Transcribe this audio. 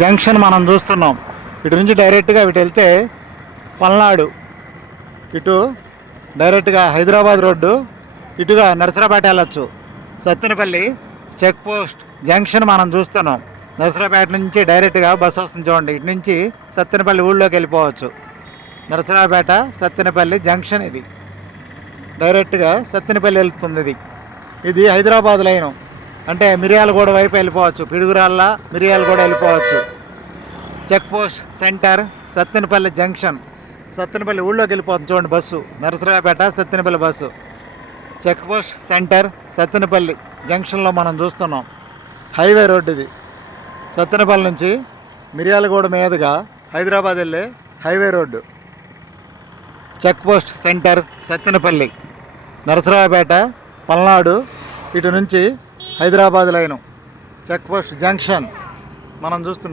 Junction మనం చూస్తున్నాం. ఇటు నుంచి డైరెక్ట్గా ఇటు వెళ్తే పల్నాడు. ఇటు డైరెక్ట్గా హైదరాబాద్ రోడ్డు ఇటుగా నరసరాపేట వెళ్ళొచ్చు. సత్తెనపల్లి చెక్ పోస్ట్ జంక్షన్ మనం చూస్తున్నాం. నరసరాపేట నుంచి డైరెక్ట్గా బస్సు వస్తుంది చూడండి. ఇటు నుంచి సత్తెనపల్లి ఊళ్ళోకి వెళ్ళిపోవచ్చు. నరసరాపేట సత్తెనపల్లి జంక్షన్ ఇది. డైరెక్ట్గా సత్తెనపల్లి వెళ్తుంది ఇది. ఇది హైదరాబాద్ లైను. అంటే మిరియాలగూడ వైపు వెళ్ళిపోవచ్చు. పిడుగురాళ్ళ మిరియాలగూడ వెళ్ళిపోవచ్చు. Check post centre Sattenapalli junction. Sattenapalli ఊళ్ళోకి వెళ్ళిపోతుంది చూడండి bus. Narasaraopet Sattenapalli bus. Check post centre Sattenapalli జంక్షన్లో మనం చూస్తున్నాం. హైవే రోడ్డు ఇది. సత్తెనపల్లి నుంచి మిర్యాలగూడ మీదుగా హైదరాబాద్ వెళ్ళే highway road. Check post centre Sattenapalli. Narasaraopet Palnadu ఇటు నుంచి Hyderabad line check post junction మనం చూస్తున్నాం.